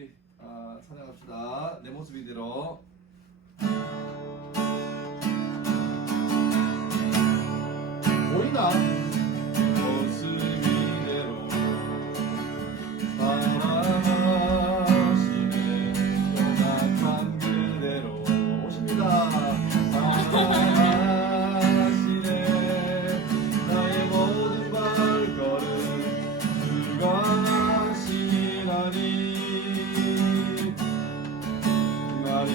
우리 찬양합시다. 내 모습 이대로. 보이나? 모습 이대로 사랑하시네. 연약한 그대로 오십니다. 사랑하시네. 나의 모든 발걸음 주가 하시나니 나를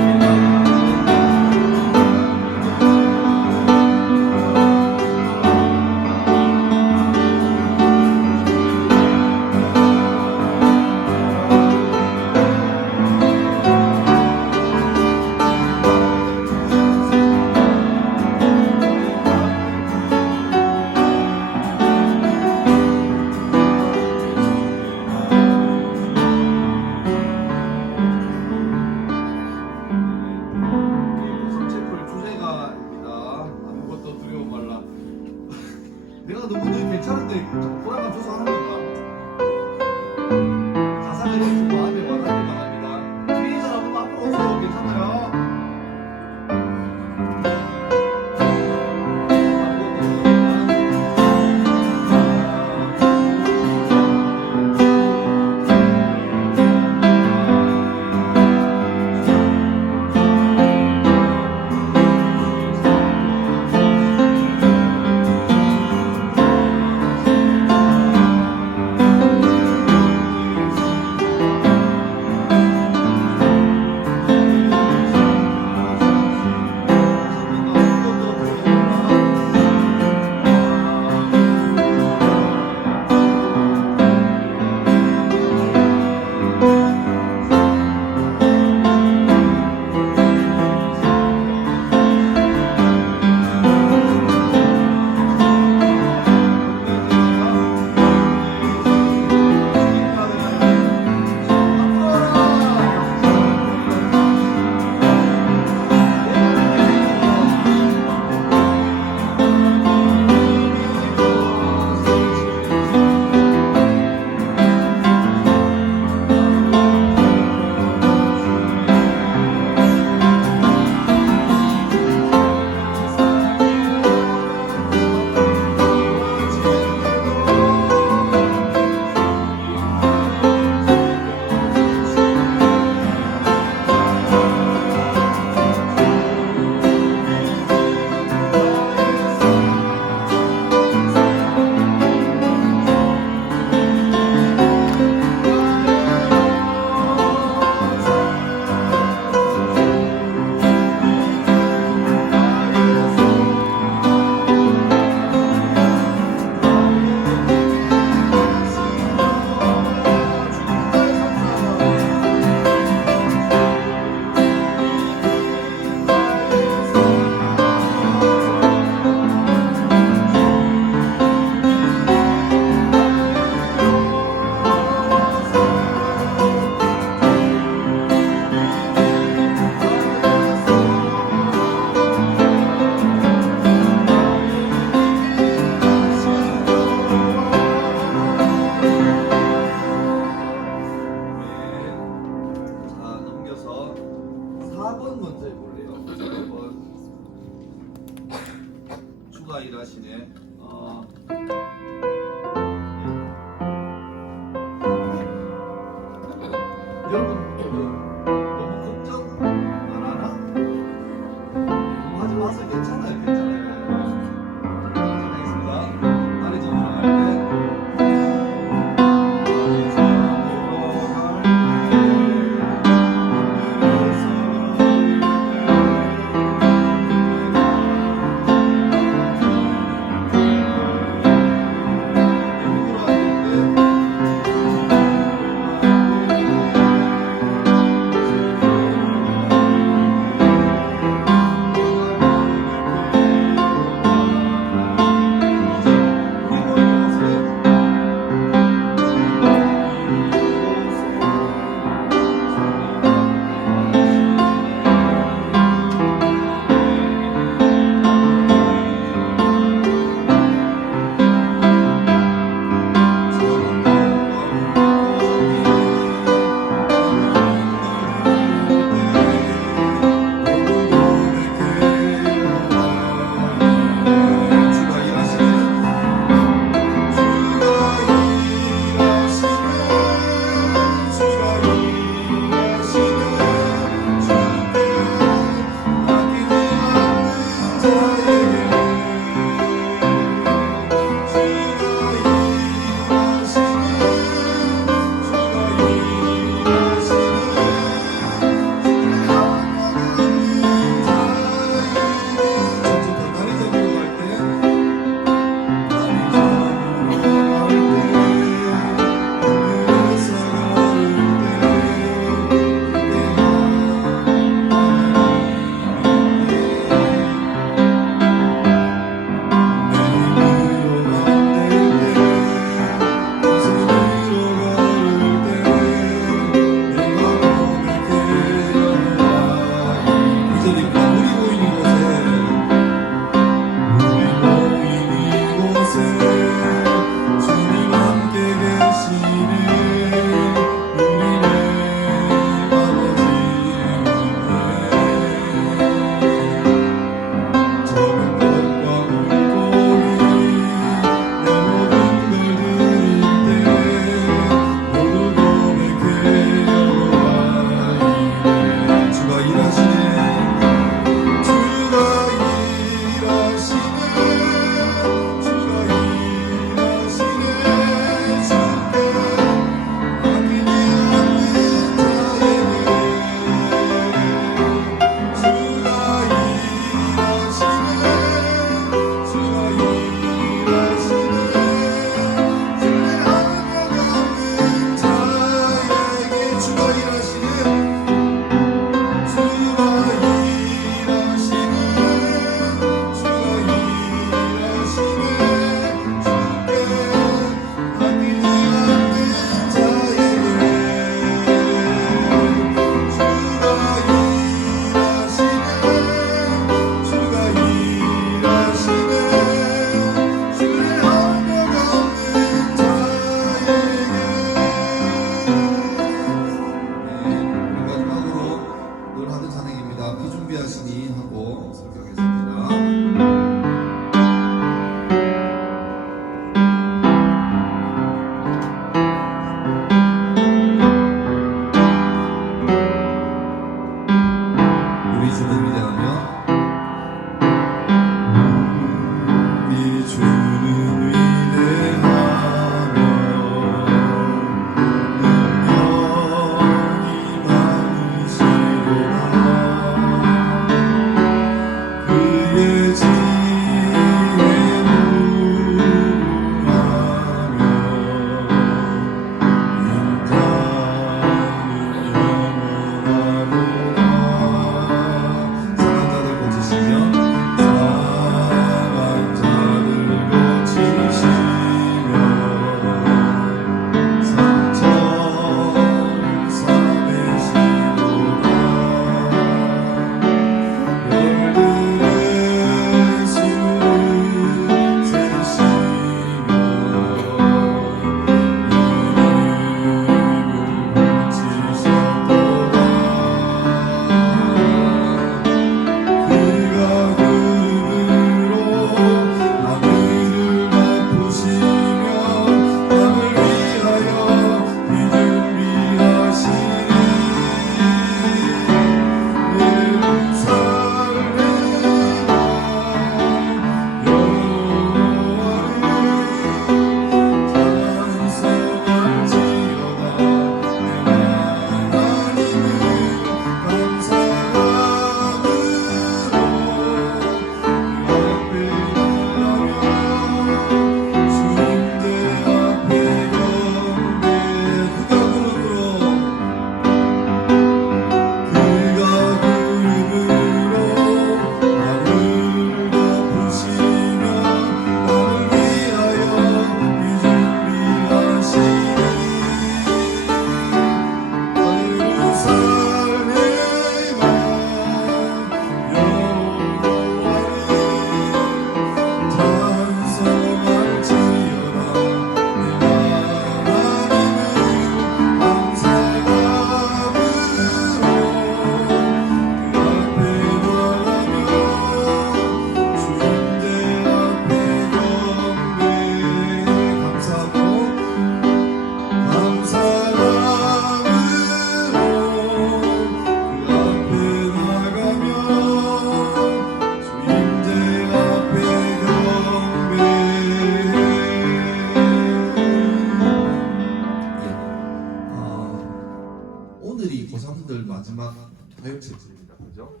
마지막 화요일입니다. 그죠?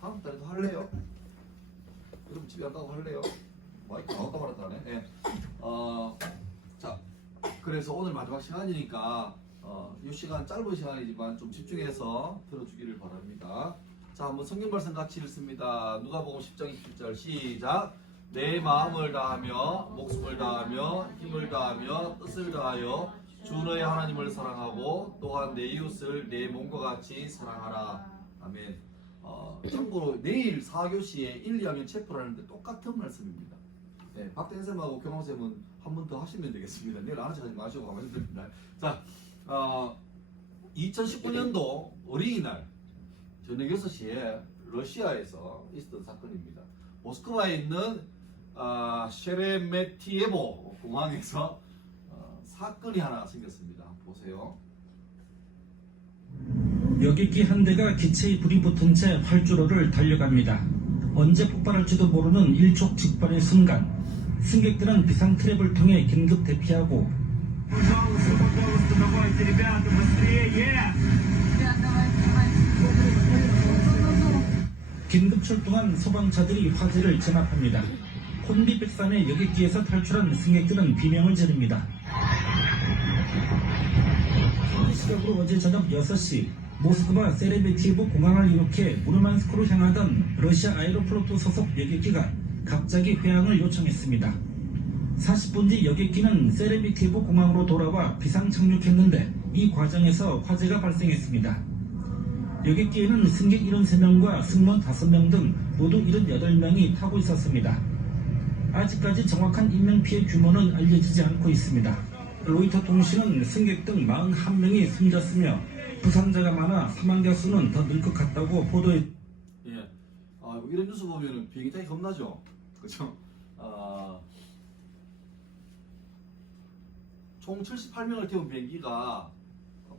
다음 달에도 할래요? 그럼 집에 안 가고 할래요? 마이크 나올까 말았다 하네. 예. 자, 그래서 오늘 마지막 시간이니까 이 시간 짧은 시간이지만 좀 집중해서 들어주기를 바랍니다. 자, 한번 성경 말씀 같이 읽습니다. 누가복음 10장 27절 시작. 내 마음을 다하며 목숨을 다하며 힘을 다하며 뜻을 다하여 주 너의 하나님을 사랑하고 또한 내 이웃을 내 몸과 같이 사랑하라. 아멘. 참고로 내일 4교시에 1, 2학년 체포를 하는데 똑같은 말씀입니다. 네, 박대생님하고 경험쌤은 한 번 더 하시면 되겠습니다. 내일 안 하지 마시고 가면 됩니다. 자, 2019년도 어린이날 저녁 6시에 러시아에서 있었던 사건입니다. 모스크바에 있는 셰레메티예보 공항에서 사건이 하나 생겼습니다. 보세요. 여객기 한 대가 기체에 불이 붙은 채 활주로를 달려갑니다. 언제 폭발할지도 모르는 일촉즉발의 순간, 승객들은 비상 트랩을 통해 긴급 대피하고 긴급 출동한 소방차들이 화재를 진압합니다. 혼비백산의 여객기에서 탈출한 승객들은 비명을 지릅니다. 시각으로 어제 저녁 6시 모스크바 세레베티예보 공항을 이륙해 무르만스크로 향하던 러시아 아에로플로트 소속 여객기가 갑자기 회항을 요청했습니다. 40분 뒤 여객기는 세레베티예보 공항으로 돌아와 비상 착륙했는데 이 과정에서 화재가 발생했습니다. 여객기에는 승객 73명과 승무원 5명 등 모두 78명이 타고 있었습니다. 아직까지 정확한 인명피해 규모는 알려지지 않고 있습니다. 로이터 통신은 승객 등 41명이 숨졌으며 부상자가 많아 사망자 수는 더 늘 것 같다고 보도했습니다. 예. 이런 뉴스 보면 비행기 타기 겁나죠? 그죠? 총 78명을 태운 비행기가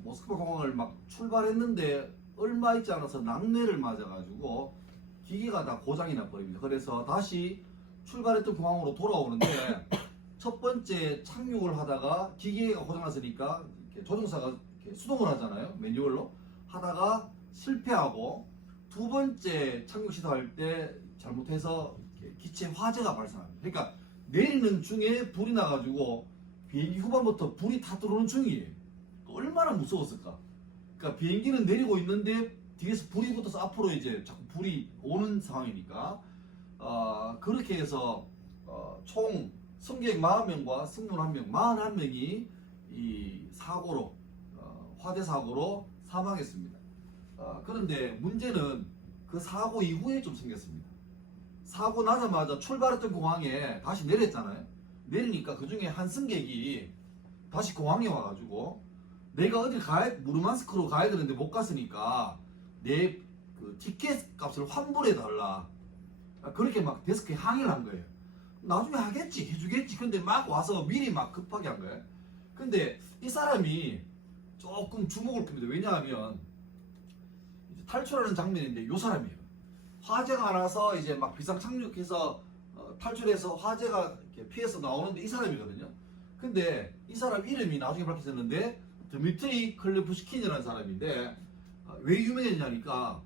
모스크바 공항을 막 출발했는데 얼마 있지 않아서 낙뢰를 맞아가지고 기계가 다 고장이 나버립니다. 그래서 다시 출발했던 공항으로 돌아오는데 첫 번째 착륙을 하다가 기계가 고장났으니까 조종사가 이렇게 수동을 하잖아요. 매뉴얼로 하다가 실패하고 두 번째 착륙 시도할 때 잘못해서 기체 화재가 발생합니다. 그러니까 내리는 중에 불이 나가지고 비행기 후반부터 불이 다 들어오는 중이에요. 얼마나 무서웠을까? 그러니까 비행기는 내리고 있는데 뒤에서 불이 붙어서 앞으로 이제 자꾸 불이 오는 상황이니까 그렇게 해서 총 승객 40명과 승무원 1명, 41명이 이 사고로 화재 사고로 사망했습니다. 그런데 문제는 그 사고 이후에 좀 생겼습니다. 사고 나자마자 출발했던 공항에 다시 내렸잖아요. 내리니까 그 중에 한 승객이 다시 공항에 와가지고 내가 어딜 무르만스크로 가야 되는데 못 갔으니까 내 그 티켓 값을 환불해 달라. 그렇게 막 데스크에 항의를 한 거예요. 나중에 하겠지, 해주겠지. 근데 막 와서 미리 막 급하게 한 거예요. 근데 이 사람이 조금 주목을 끕니다. 왜냐하면 이제 탈출하는 장면인데 이 사람이에요. 화재가 나서 이제 막 비상 착륙해서 탈출해서 화재가 이렇게 피해서 나오는데 이 사람이거든요. 근데 이 사람 이름이 나중에 밝혀졌는데 드미트리 클리프시킨이라는 사람인데 왜 유명했냐니까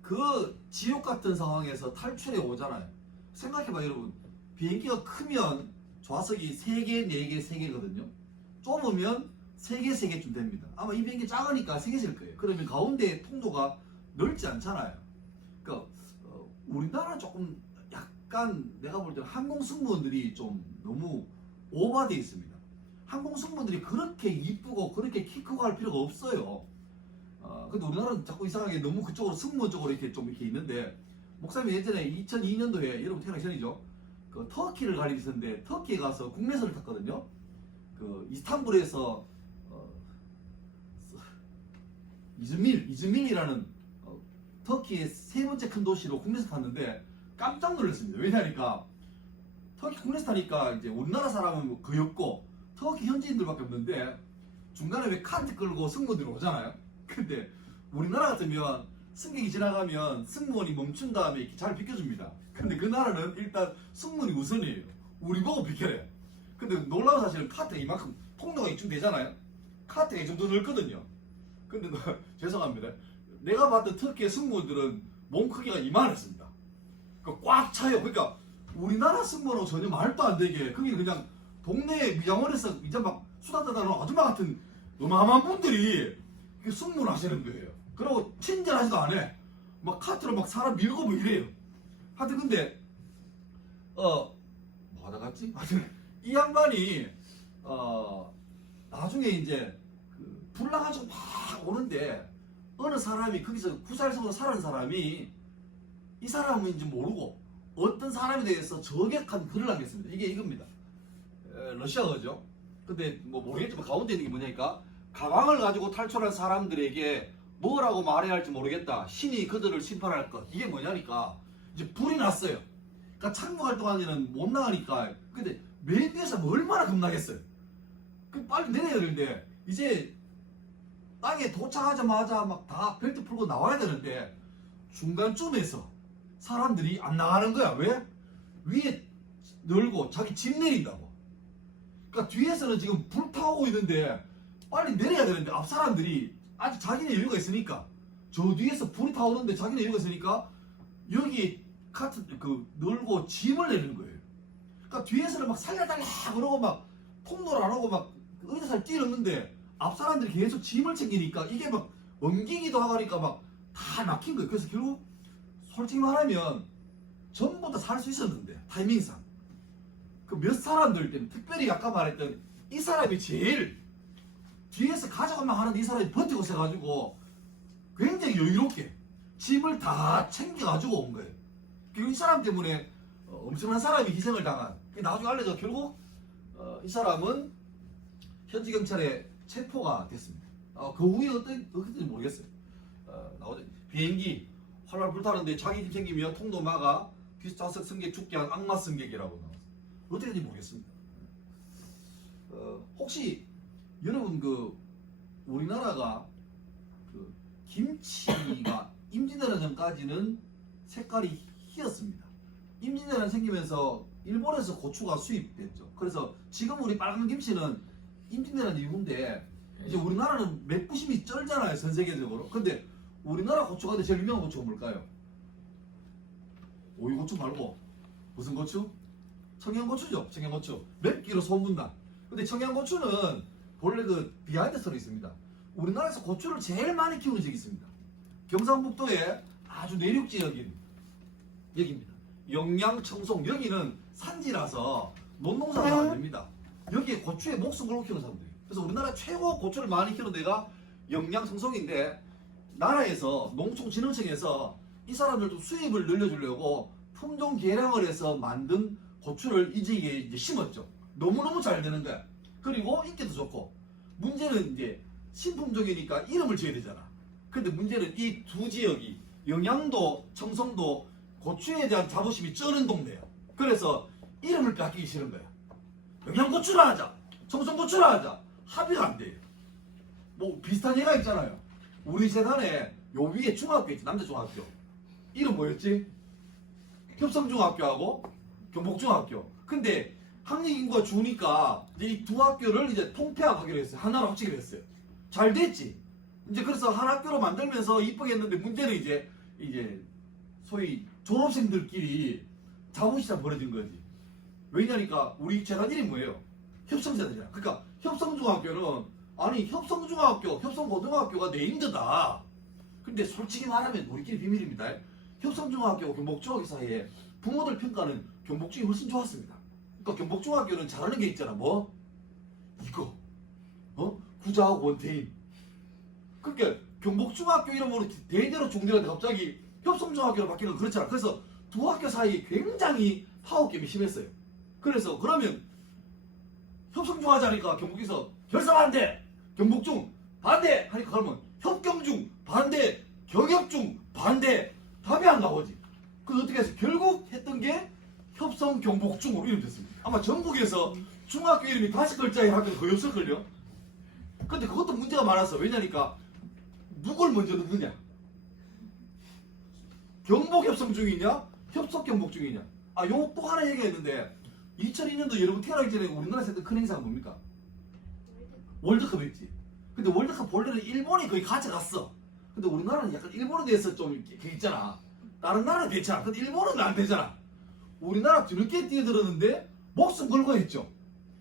그 지옥 같은 상황에서 탈출해 오잖아요. 생각해봐 여러분. 비행기가 크면 좌석이 3개, 4개, 3개거든요. 좁으면 3개, 3개쯤 됩니다. 아마 이 비행기 작으니까 3개일 거예요. 그러면 가운데 통로가 넓지 않잖아요. 그러니까 우리나라 조금 약간 내가 볼 때는 항공 승무원들이 좀 너무 오버되어 있습니다. 항공 승무원들이 그렇게 이쁘고 그렇게 키 크고 할 필요가 없어요. 근데 우리나라는 자꾸 이상하게 너무 그쪽으로 승무원 쪽으로 이렇게 좀 이렇게 있는데 목사님이 예전에 2002년도에 여러분 태어나기 전이죠. 그 터키를 갈 일이 있었는데 터키에 가서 국내선을 탔거든요. 그 이스탄불에서 이즈밀이라는 터키의 세 번째 큰 도시로 국내선 탔는데 깜짝 놀랐습니다. 왜냐니까 터키 국내선 타니까 이제 우리나라 사람은 거의 없고 터키 현지인들밖에 없는데 중간에 왜 카트 끌고 승무원들이 오잖아요. 근데 우리나라 같으면 승객이 지나가면 승무원이 멈춘 다음에 이렇게 잘 비켜줍니다. 근데 그 나라는 일단 승무원이 우선이에요. 우리 보고 비켜래요. 근데 놀라운 사실은 카트가 이만큼 통로가 이쯤 되잖아요. 카트가 이 정도 넓거든요. 근데 죄송합니다. 내가 봤던 터키의 승무원들은 몸 크기가 이만했습니다. 그러니까 꽉 차요. 그러니까 우리나라 승무원하고 전혀 말도 안 되게 거기 그냥 동네 미장원에서 이제 막 수다 떠다는 아줌마 같은 어마어마한 분들이 승무원 하시는 거예요. 그리고 친절하지도 않아. 막 카트로 막 사람 밀고 뭐 이래요. 하여튼 근데 뭐 하다 갔지? 하여튼 이 양반이 나중에 이제 불 나가지고 막 오는데 어느 사람이 거기서 구살성으로 살아는 사람이 이 사람인지 모르고 어떤 사람에 대해서 저격한 글을 남겼습니다. 이게 이겁니다. 러시아어죠. 근데 뭐 모르겠지만 가운데 있는 게 뭐냐니까 가방을 가지고 탈출한 사람들에게 뭐라고 말해야 할지 모르겠다. 신이 그들을 심판할 것. 이게 뭐냐니까 이제 불이 났어요. 그러니까 착륙할 동안에는 못 나가니까. 근데 맨 위에서 뭐 얼마나 겁나겠어요. 그 빨리 내려야 되는데 이제 땅에 도착하자마자 막 다 벨트 풀고 나와야 되는데 중간쯤에서 사람들이 안 나가는 거야. 왜? 위에 널고 자기 집 내린다고. 그러니까 뒤에서는 지금 불 타고 있는데 빨리 내려야 되는데 앞 사람들이 아직 자기네 여유가 있으니까 저 뒤에서 불이 타오는데 자기네 여유가 있으니까 여기 카트 널고 짐을 내리는 거예요. 그러니까 뒤에서는 막 살려달라 그러고 막 통로를 안 하고 막 의자살 뛰었는데 앞 사람들이 계속 짐을 챙기니까 이게 막 엉기기도 하니까 막 다 막힌 거예요. 그래서 결국 솔직히 말하면 전부 다 살 수 있었는데 타이밍상 그 몇 사람들 때문에 특별히 아까 말했던 이 사람이 제일 뒤에서 가져가만 하는 이 사람이 버티고 있어가지고 굉장히 여유롭게 짐을 다 챙겨가지고 온 거예요. 그리고 이 사람 때문에 엄청난 사람이 희생을 당한. 나중에 알려져 결국 이 사람은 현지 경찰에 체포가 됐습니다. 그 후에 어떻게든지 모르겠어요. 나오죠. 비행기 활활 불타는데 자기 집 챙기며 통도 막아 뒷좌석 승객 죽게 한 악마 승객이라고 나왔어요. 어떻게든지 모르겠습니다. 혹시 여러분 우리나라가 김치가 임진왜란 전까지는 색깔이 희었습니다. 임진왜란 생기면서 일본에서 고추가 수입됐죠. 그래서 지금 우리 빨간 김치는 임진왜란 이후인데 이제 우리나라는 맥부심이 쩔잖아요, 전 세계적으로. 근데 우리나라 고추가 제일 유명한 고추가 뭘까요? 오이고추 말고 무슨 고추? 청양고추죠. 청양고추. 맵기로 소문난. 근데 청양고추는 본래 비하인드 스토리 있습니다. 우리나라에서 고추를 제일 많이 키우는 지역이 있습니다. 경상북도의 아주 내륙 지역인 여기입니다. 영양, 청송 여기는 산지라서 논농사가 안 됩니다. 여기에 고추에 목숨 걸고 키우는 사람들이에요. 그래서 우리나라 최고 고추를 많이 키우는 데가 영양, 청송인데 나라에서 농촌진흥청에서 이 사람들도 수입을 늘려주려고 품종 개량을 해서 만든 고추를 이 지역에 이제 심었죠. 너무너무 잘 되는 거야. 그리고 인기도 좋고. 문제는 이제 신품종이니까 이름을 지어야 되잖아. 근데 문제는 이 두 지역이 영양도, 청송도 고추에 대한 자부심이 쩌는 동네예요. 그래서 이름을 뺏기기 싫은 거야. 영양고추라 하자, 청송고추라 하자. 합의가 안 돼요. 뭐 비슷한 예가 있잖아요. 우리 재단에 요 위에 중학교 있지, 남자 중학교. 이름 뭐였지? 협성중학교하고 경복중학교. 근데 학령 인구가 주니까 이 두 학교를 이제 통폐합하기로 했어요. 하나로 합치기로 했어요. 잘 됐지. 이제 그래서 한 학교로 만들면서 이쁘게 했는데 문제는 이제 소위 졸업생들끼리 자부심이 벌어진 거지. 왜냐니까 우리 재단 이름이 뭐예요? 협성재단이잖아. 그러니까 협성중학교는 아니 협성중학교, 협성고등학교가 네임드다. 근데 솔직히 말하면 우리끼리 비밀입니다. 협성중학교와 경복중학교 사이에 부모들 평가는 경복중이 훨씬 좋았습니다. 그러니까 경복중학교는 잘하는 게 있잖아. 뭐? 이거 구자하고 원태인. 그러니까 경복중학교 이름으로 대대로 종들한테 갑자기 협성중학교로 바뀌는 건 그렇잖아. 그래서 두 학교 사이에 굉장히 파워게임이 심했어요. 그래서 그러면 협성중 하자니까 경복에서 결성 반대, 경복중 반대 하니까 그러면 협경중 반대, 경협중 반대. 답이 안 나오지. 그래서 어떻게 해서 결국 했던 게 협성 경복중으로 이름 됐습니다. 아마 전국에서 중학교 이름이 5글자의 학교는 거의 없을걸요. 근데 그것도 문제가 많았어. 왜냐니까 누굴 먼저 넣느냐. 경복협성중이냐 협석경복중이냐. 요 또 하나 얘기가 있는데 2002년도 여러분 태어나기 전에 우리나라에서 했던 큰 행사가 뭡니까? 월드컵 했지. 근데 월드컵 본래는 일본이 거의 가져갔어. 근데 우리나라는 약간 일본에 대해서 좀 이렇게 있잖아. 다른 나라는 괜찮아. 근데 일본은 안 되잖아. 우리나라 뒤늦게 뛰어들었는데 목숨 걸고 했죠.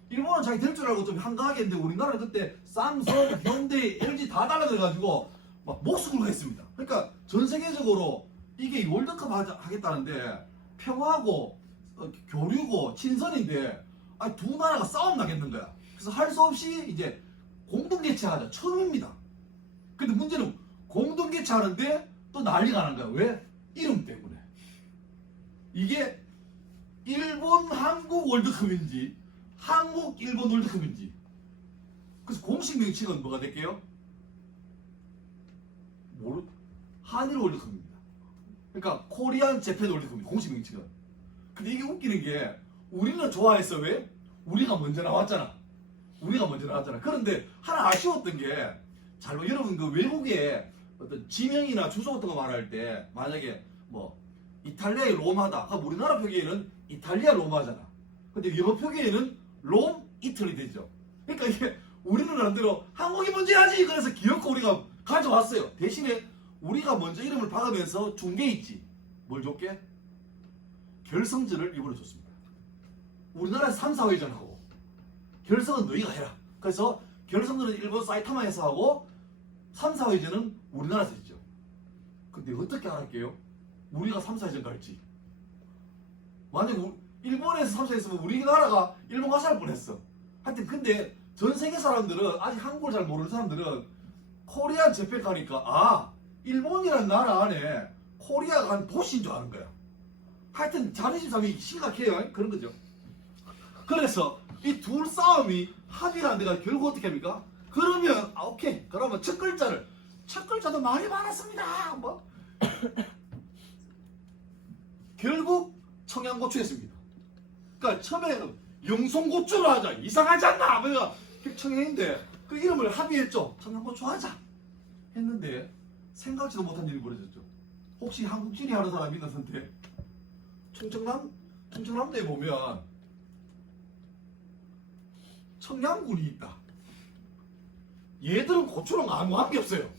일본은 자기 될 줄 알고 좀 한가하게 했는데 우리나라는 그때 삼성, 현대, LG 다 달라들어가지고 막 목숨 걸고 했습니다. 그러니까 전 세계적으로 이게 월드컵 하겠다는데 평화고 교류고 친선인데 아니, 두 나라가 싸움 나겠는 거야. 그래서 할 수 없이 이제 공동 개최하자. 처음입니다. 근데 문제는 공동 개최하는데 또 난리가 난 거야. 왜? 이름 때문에. 이게 일본 한국 월드컵인지 한국 일본 월드컵인지. 그래서 공식 명칭은 뭐가 될게요? 한일 월드컵입니다. 그러니까 코리안 재팬 월드컵입니다. 공식 명칭은. 근데 이게 웃기는 게 우리는 좋아했어. 왜? 우리가 먼저 나왔잖아. 그런데 하나 아쉬웠던 게 여러분 그 외국에 어떤 지명이나 주소 같은 거 말할 때 만약에 뭐 이탈리아의 로마다. 그럼 우리나라 표기에는 이탈리아 로마잖아. 근데 영어 표기에는 롬 이틀이 되죠. 그러니까 이게 우리는 나름대로 한국이 먼저 해야지. 그래서 기어코 우리가 가져왔어요. 대신에 우리가 먼저 이름을 박으면서 준 게 있지. 뭘 줬게? 결승전을 일본에 줬습니다. 우리나라에서 3, 4회전 하고 결승은 너희가 해라. 그래서 결승전은 일본 사이타마에서 하고 3, 4회전은 우리나라에서 했죠. 근데 어떻게 알았게요? 우리가 3, 4회전 갈지. 만약 일본에서 3, 4회전 했으면 우리나라가 일본 가서 할 뻔했어. 하여튼 근데 전 세계 사람들은 아직 한국을 잘 모르는 사람들은 코리안 재팬 가니까 아 일본이라는 나라 안에 코리아가 한 도시인 줄 아는 거야. 하여튼 자존심 싸움이 심각해요. 그런 거죠. 그래서 이 둘 싸움이 합의가 안 돼가 결국 어떻게 합니까? 그러면 오케이. 그러면 첫 글자도 말이 많았습니다. 뭐 결국 청양고추였습니다. 그러니까 처음에 영송고추로 하자. 이상하지 않나? 그러니까 청양인데 그 이름을 합의했죠. 청양고추 하자 했는데 생각지도 못한 일이 벌어졌죠. 혹시 한국진이 하는 사람 있는 선택? 충청남도에 보면 청양군이 있다. 얘들은 고추랑 아무 관계 없어요.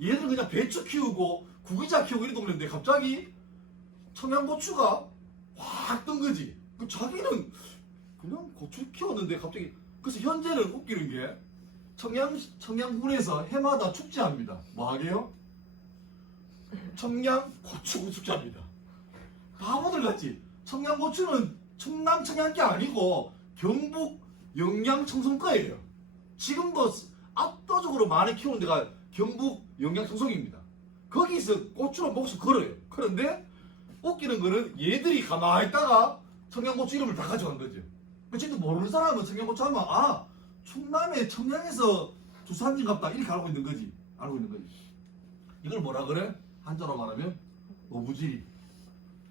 얘들은 그냥 배추 키우고 구기자 키우고 이런 동네인데 갑자기 청양고추가 확 뜬 거지. 그 자기는 그냥 고추 키웠는데 갑자기. 그래서 현재는 웃기는 게 청양군에서 해마다 축제합니다. 뭐 하게요? 청양고추 축제합니다. 바보들 같지? 청양고추는 충남 청양께 아니고 경북 영양 청송가예요. 지금도 압도적으로 많이 키우는 데가 경북 영양 청송입니다. 거기서 고추로 목숨 걸어요. 그런데 웃기는 거는 얘들이 가만히 있다가 청양고추 이름을 다 가져간 거죠. 진짜 모르는 사람은 청양고추 하면 아 충남의 청양에서 주산지 같다 이렇게 알고 있는 거지. 이걸 뭐라 그래? 한자로 말하면 어부지리.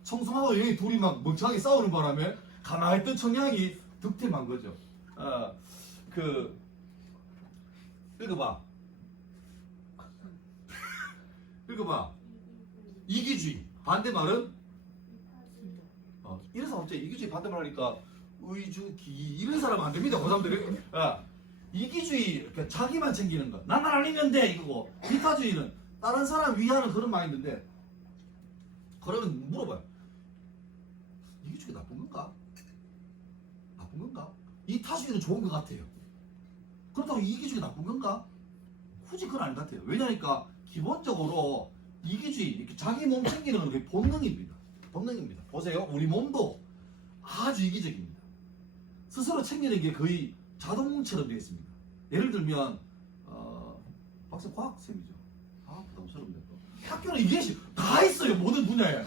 청송하고 여기 둘이 막 멍청하게 싸우는 바람에 가만히 있던 청양이 득템한 거죠. 읽어봐. 이기주의. 반대말은? 이래서 갑자기 이기주의 반대말 하니까 의주기 이런 사람 안 됩니다. 그 사람들이. 이기주의 그러니까 자기만 챙기는 거. 나만 아니면 돼 이거고. 이타주의는 다른 사람 위하는 그런 마인드인데. 그러면 물어봐요. 이기주의 나쁜 건가? 이타주의는 좋은 것 같아요. 그렇다고 이기주의 나쁜 건가? 굳이 그건 아닌 것 같아요. 왜냐니까 기본적으로 이기주의 이렇게 자기 몸 챙기는 건 본능입니다. 보세요. 우리 몸도 아주 이기적입니다. 스스로 챙기는 게 거의 자동처럼 되어 있습니다. 예를 들면 박사 과학쌤이죠. 너무 서럽네. 학교는 이게 다 있어요. 모든 분야에.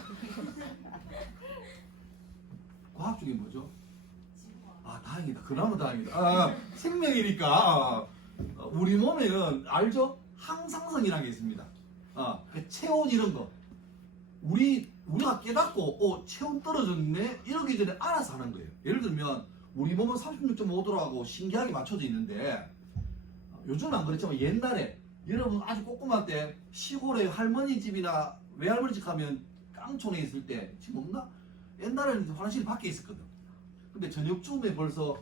과학 중에 뭐죠? 다행이다. 그나마 다행이다. 생명이니까 우리 몸에는 알죠? 항상성이라는 게 있습니다. 체온 이런 거. 우리가 깨닫고 체온 떨어졌네 이러기 전에 알아서 하는 거예요. 예를 들면 우리 몸은 36.5도라고 신기하게 맞춰져 있는데 요즘은 안 그렇지만 옛날에 여러분 아주 꼼꼼할 때 시골에 할머니 집이나 외할머니 집 가면 깡촌에 있을 때 지금 없나? 옛날에는 화장실이 밖에 있었거든. 근데 저녁쯤에 벌써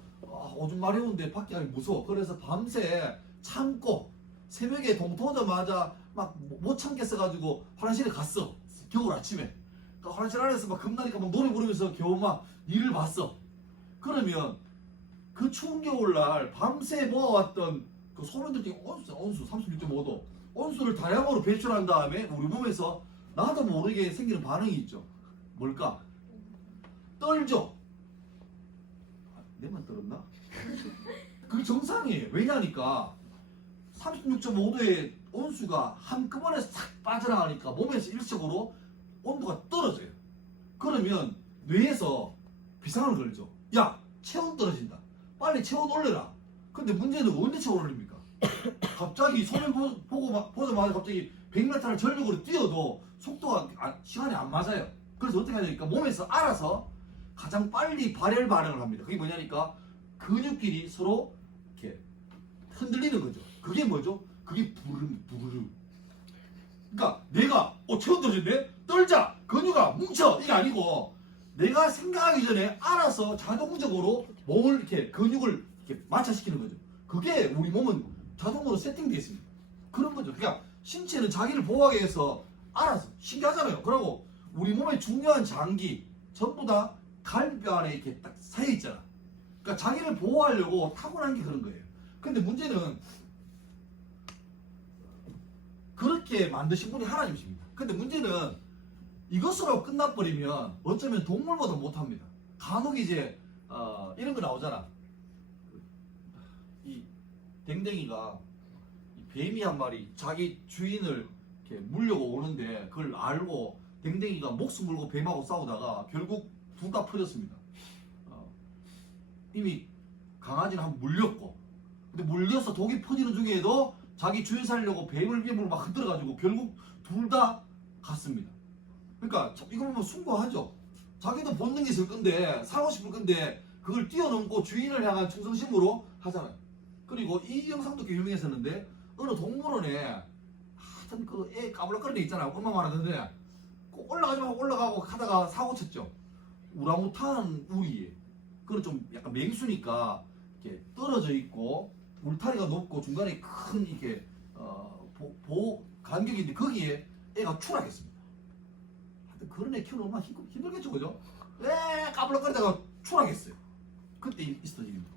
오줌 마려운데 밖에 가기 무서워. 그래서 밤새 참고 새벽에 동토자마자 막 못 참겠어가지고 화장실에 갔어. 겨울 아침에. 그러니까 화장실 안에서 막 겁나니까 막 노래 부르면서 겨우 막 일을 봤어. 그러면 그 추운 겨울날 밤새 모아왔던 그 소변들이 온수 36.5도 온수를 다량으로 배출한 다음에 우리 몸에서 나도 모르게 생기는 반응이 있죠. 뭘까? 떨죠. 내만 떨었나? 그게 정상이에요. 왜냐니까 36.5도의 온수가 한꺼번에 싹 빠져나가니까 몸에서 일시적으로 온도가 떨어져요. 그러면 뇌에서 비상을 걸죠. 야, 체온 떨어진다. 빨리 체온 올려라. 근데 문제는 언제 체온 올립니까? 갑자기 소변 보자마자 갑자기 100m를 전력으로 뛰어도 속도가 시간이 안 맞아요. 그래서 어떻게 해야 되니까 몸에서 알아서 가장 빨리 발열 반응을 합니다. 그게 뭐냐니까 근육끼리 서로 이렇게 흔들리는 거죠. 그게 뭐죠? 그게 부르르. 그러니까 내가 체온 떨어진대? 떨자! 근육아 뭉쳐! 이게 아니고 내가 생각하기 전에 알아서 자동적으로 몸을 이렇게 근육을 이렇게 마찰시키는 거죠. 그게 우리 몸은 자동으로 세팅되어 있습니다. 그런 거죠. 그러니까 신체는 자기를 보호하기 위해서 알아서 신기하잖아요. 그리고 우리 몸의 중요한 장기 전부 다 갈비뼈 안에 이렇게 딱 쌓여 있잖아. 그러니까 자기를 보호하려고 타고난 게 그런 거예요. 근데 문제는 그렇게 만드신 분이 하나님이십니다. 근데 문제는 이것으로 끝나버리면 어쩌면 동물보다 못합니다. 간혹 이제 이런 거 나오잖아. 이 댕댕이가 이 뱀이 한 마리 자기 주인을 이렇게 물려고 오는데 그걸 알고 댕댕이가 목숨 걸고 뱀하고 싸우다가 결국 둘 다 퍼졌습니다. 이미 강아지는 한 번 물렸고, 근데 물려서 독이 퍼지는 중에도 자기 주인 살려고 뱀을 막 흔들어가지고 결국 둘 다 갔습니다. 그러니까 이거 보면 숭고하죠. 자기도 본능이 있을 건데 살고 싶을 건데 그걸 뛰어넘고 주인을 향한 충성심으로 하잖아요. 그리고 이 영상도 꽤 유명했었는데 어느 동물원에 하여튼 그 애 까불거리는 애 있잖아요. 엄마만 하던데 꼭 올라가지 말고 올라가고 하다가 사고 쳤죠. 우랑우탄 우리에 그건 좀 약간 맹수니까 이렇게 떨어져 있고 울타리가 높고 중간에 큰 이렇게 보호 간격인데 거기에 애가 추락했습니다. 하여튼 그런 애 키우는 얼마나 힘들겠죠, 그죠? 에 까불거리다가 추락했어요. 그때 있었던 일입니다.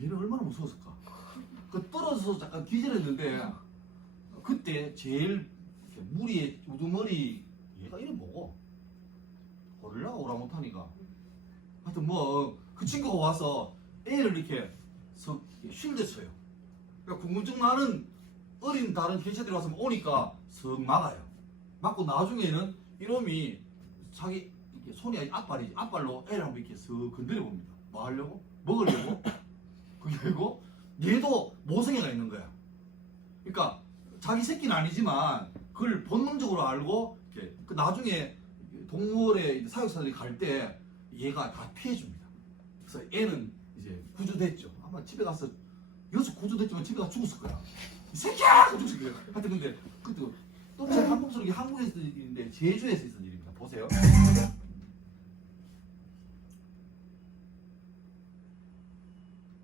얘는 얼마나 무서웠을까? 그 떨어져서 잠깐 기절했는데 그때 제일 무리의 우두머리 얘가 이름 뭐고? 고릴라가 오랑우탄이가 하여튼 뭐 그 친구가 와서 애를 이렇게 쉴드쳐요. 그러니까 궁금증 많은 어린 다른 개체들이 와서 오니까 슥 막아요. 막고 나중에는 이놈이 자기 이렇게 손이 앞발이지 앞발로 애를 한번 이렇게 슥 건드려 봅니다. 뭐 하려고? 먹으려고? 그리고 얘도 모성애가 있는 거야. 그러니까 자기 새끼는 아니지만 그걸 본능적으로 알고 이렇게 그 나중에 동물의 사육사들이 갈 때 얘가 다 피해줍니다. 그래서 애는 이제 구조됐죠. 아마 집에 가서 여기서 구조됐지만 집에 가서 죽었을 거야. 이 새끼야! 죽었을 거야. 하여튼 근데 그것도 또 제일 한국스럽게 한국에서 있는 일인데 제주에서 있었던 일입니다. 보세요.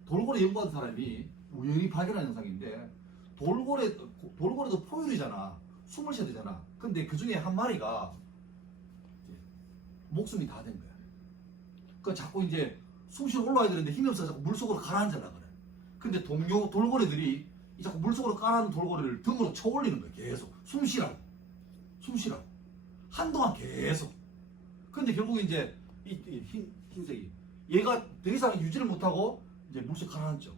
돌고래 연구한 사람이 우연히 발견한 영상인데 돌고래도 포유류잖아. 숨을 쉬어야 되잖아. 근데 그 중에 한 마리가 목숨이 다 된 거야. 그 자꾸 이제 숨쉬러 올라와야 되는데 힘이 없어서 자꾸 물속으로 가라앉으려 그래. 근데 동료 돌고래들이 자꾸 물속으로 가라앉은 돌고래를 등으로 쳐올리는 거야. 계속 숨 쉬라고. 한동안 계속. 근데 결국 이제 이 흰색이 얘가 더 이상 유지를 못하고 이제 물속 가라앉죠.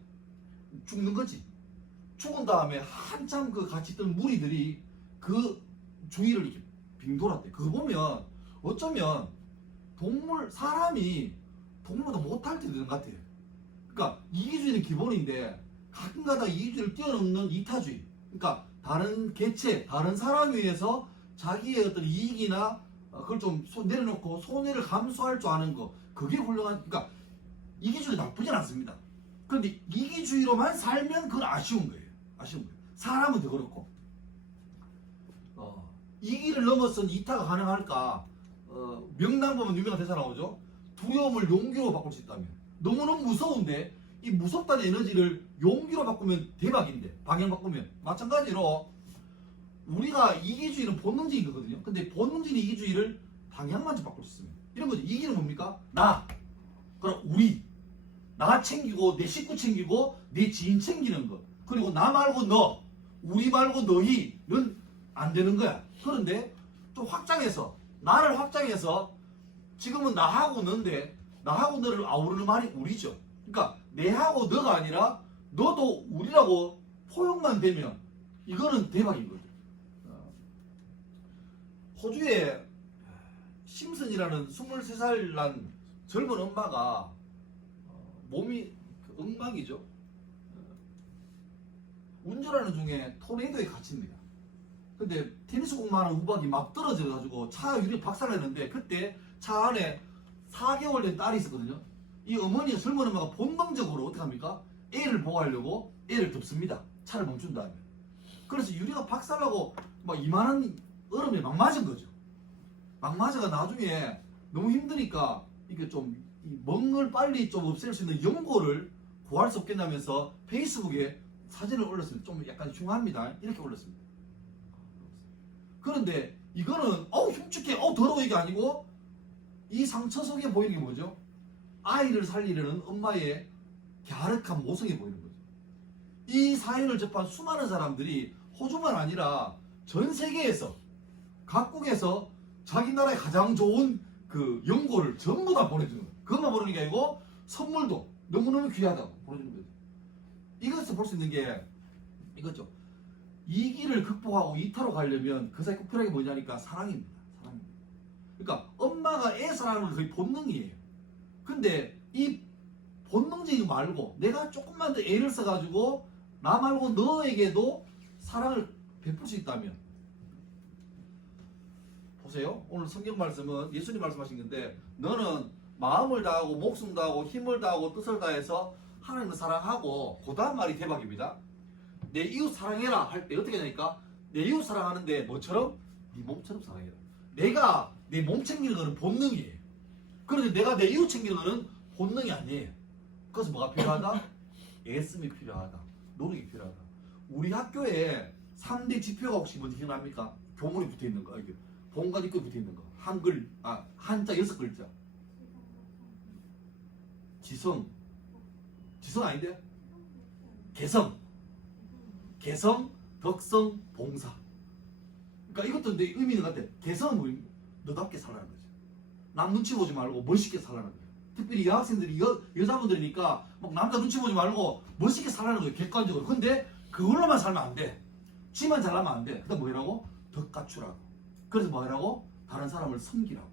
죽는 거지. 죽은 다음에 한참 그 같이 있던 무리들이 그 주위를 이렇게 빙 돌았대. 그거 보면 어쩌면 사람이 동물보다 못할 때도 있는 것 같아요. 그러니까 이기주의는 기본인데 가끔가다 이기주의를 뛰어넘는 이타주의. 그러니까 다른 개체, 다른 사람 위해서 자기의 어떤 이익이나 그걸 좀 내려놓고 손해를 감수할 줄 아는 거. 그게 훌륭한, 그러니까 이기주의 나쁘진 않습니다. 그런데 이기주의로만 살면 그건 아쉬운 거예요. 아쉬운 거예요. 사람은 더 그렇고. 이기를 넘어선 이타가 가능할까? 명랑 보면 유명한 대사 나오죠. 두려움을 용기로 바꿀 수 있다면. 너무너무 무서운데 이 무섭다는 에너지를 용기로 바꾸면 대박인데, 방향 바꾸면. 마찬가지로 우리가 이기주의는 본능적인 거거든요. 근데 본능적인 이기주의를 방향만 좀 바꿀 수 있으면 이런 거죠. 이기는 뭡니까? 나, 그럼 우리, 나 챙기고 내 식구 챙기고 내 지인 챙기는 것. 그리고 나 말고 너, 우리 말고 너희는 안 되는 거야. 그런데 좀 확장해서, 나를 확장해서, 지금은 나하고 너인데 나하고 너를 아우르는 말이 우리죠. 그러니까 내하고 너가 아니라 너도 우리라고 포용만 되면 이거는 대박인 거죠. 호주에 심슨이라는 23살 난 젊은 엄마가 몸이 엉망이죠. 운전하는 중에 토네이도에 갇힙니다. 근데 테니스공만한 우박이 막 떨어져가지고 차 유리 박살냈는데, 그때 차 안에 4개월 된 딸이 있었거든요. 이 어머니가, 젊은 엄마가 본능적으로 어떻게 합니까? 애를 보호하려고 애를 덮습니다. 차를 멈춘 다음에. 그래서 유리가 박살나고 막 이만한 얼음에 막 맞은 거죠. 막 맞아가 나중에 너무 힘드니까 이게 좀 이 멍을 빨리 좀 없앨 수 있는 연고를 구할 수 없겠냐면서 페이스북에 사진을 올렸습니다. 좀 약간 흉합니다. 이렇게 올렸습니다. 그런데 이거는 흉측해, 더러워 이게 아니고, 이 상처 속에 보이는 게 뭐죠? 아이를 살리려는 엄마의 갸륵한 모성이 보이는 거죠. 이 사연을 접한 수많은 사람들이 호주만 아니라 전 세계에서, 각국에서 자기 나라에 가장 좋은 그 연고를 전부 다 보내주는 거예요. 그것만 보내는 게 아니고 선물도 너무너무 귀하다고 보내주는 거죠. 이것에서 볼 수 있는 게 이거죠. 이기를 극복하고 이타로 가려면 그 사이 꼭 필요한 게 뭐냐니까 사랑입니다. 사랑입니다. 그러니까 엄마가 애 사랑은 거의 본능이에요. 근데 이 본능적인 거 말고 내가 조금만 더 애를 써가지고 나 말고 너에게도 사랑을 베풀 수 있다면, 보세요. 오늘 성경 말씀은 예수님 말씀하신 건데, 너는 마음을 다하고 목숨 다하고 힘을 다하고 뜻을 다해서 하나님을 사랑하고, 그 다음 말이 대박입니다. 내 이웃 사랑해라 할 때 어떻게 하냐니까, 내 이웃 사랑하는데 뭐처럼? 네 몸처럼 사랑해라. 내가 내 몸 챙기는 거는 본능이에요. 그런데 내가 내 이웃 챙기는 거는 본능이 아니에요. 그래서 뭐가 필요하다? 애씀이 필요하다. 노력이 필요하다. 우리 학교에 3대 지표가 혹시 뭔지 기억납니까? 교문에 붙어있는 거, 이게 본관 입구에 붙어있는 거. 한자 6글자. 지성 아닌데? 개성, 덕성, 봉사. 그러니까 이것도 내 의미 있는 것 같아. 개성은 뭐입니까? 너답게 살라는 거죠. 남 눈치 보지 말고 멋있게 살라는 거예요. 특별히 여학생들이 여자분들이니까 막 남자 눈치 보지 말고 멋있게 살라는 거예요. 객관적으로. 근데 그걸로만 살면 안 돼. 지만 잘하면 안 돼. 그다음 뭐라고? 덕 갖추라고. 그래서 뭐라고? 다른 사람을 섬기라고.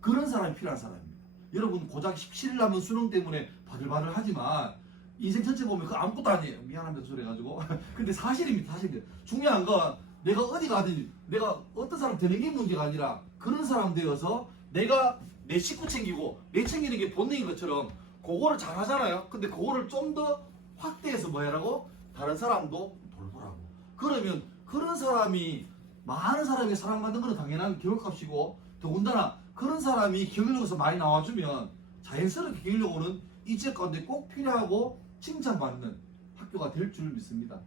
그런 사람이 필요한 사람입니다. 여러분 고작 17일 남은 수능 때문에 바들바들 하지만 인생 전체 보면 그거 아무것도 아니에요. 미안합니다 소리 해가지고. 근데 사실입니다. 사실입니다. 중요한 건 내가 어디 가든 내가 어떤 사람 되는 게 문제가 아니라 그런 사람 되어서 내가 내 식구 챙기고 내 챙기는 게 본능인 것처럼 그거를 잘 하잖아요. 근데 그거를 좀 더 확대해서 뭐 해라고? 다른 사람도 돌보라고. 그러면 그런 사람이, 많은 사람이 사랑받는 건 당연한 교육값이고, 더군다나 그런 사람이 경력에서 많이 나와주면 자연스럽게 경력으로는 이 지역 가운데 꼭 필요하고 칭찬받는 학교가 될 줄 믿습니다.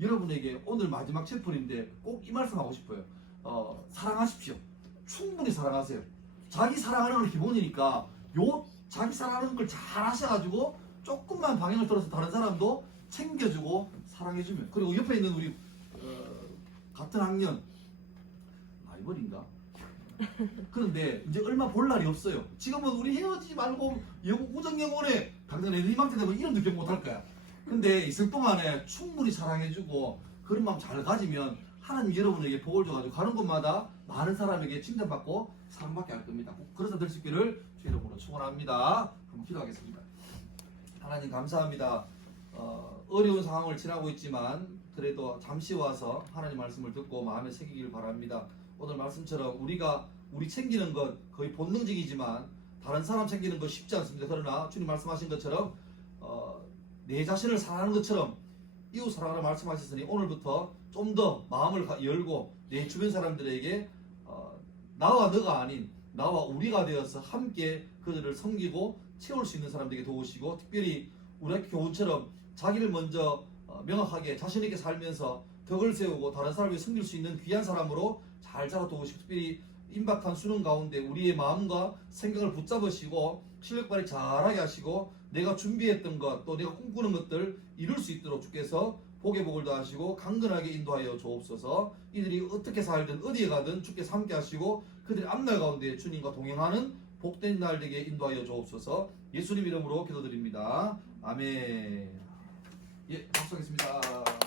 여러분에게 오늘 마지막 챕터인데 꼭 이 말씀 하고 싶어요. 사랑하십시오. 충분히 사랑하세요. 자기 사랑하는 건 기본이니까 자기 사랑하는 걸 잘 하셔가지고 조금만 방향을 들어서 다른 사람도 챙겨주고 사랑해주면, 그리고 옆에 있는 우리 같은 학년 라이벌인가? 그런데 이제 얼마 볼 날이 없어요. 지금은 우리 헤어지지 말고 우정영혼에 당장 애들이만큼 되면 이름도 기억 못할 거야. 근데 있을 동안에 충분히 사랑해주고 그런 마음 잘 가지면 하나님 여러분에게 복을 줘가지고 가는 곳마다 많은 사람에게 칭찬받고 사랑받게 할 겁니다. 꼭 그래서 될 수 있기를 주 이름으로 축원합니다. 한번 기도하겠습니다. 하나님 감사합니다. 어려운 상황을 지나고 있지만 그래도 잠시 와서 하나님 말씀을 듣고 마음에 새기길 바랍니다. 오늘 말씀처럼 우리가 우리 챙기는 것 거의 본능적이지만 다른 사람 챙기는 것 쉽지 않습니다. 그러나 주님 말씀하신 것처럼 내 자신을 사랑하는 것처럼 이웃 사랑하라 말씀하셨으니 오늘부터 좀 더 마음을 열고 내 주변 사람들에게 나와 너가 아닌 나와 우리가 되어서 함께 그들을 섬기고 채울 수 있는 사람들에게 도우시고, 특별히 우리 학교 교훈처럼 자기를 먼저 명확하게 자신있게 살면서 덕을 세우고 다른 사람에게 섬길 수 있는 귀한 사람으로 잘 자라 도우시고, 특별히 임박한 수능 가운데 우리의 마음과 생각을 붙잡으시고 실력 발휘 잘하게 하시고 내가 준비했던 것 또 내가 꿈꾸는 것들 이룰 수 있도록 주께서 복의 복을 더하시고 강건하게 인도하여 주옵소서. 이들이 어떻게 살든 어디에 가든 주께서 함께 하시고 그들의 앞날 가운데 주님과 동행하는 복된 날 되게 인도하여 주옵소서. 예수님 이름으로 기도드립니다. 아멘. 예, 박수하겠습니다.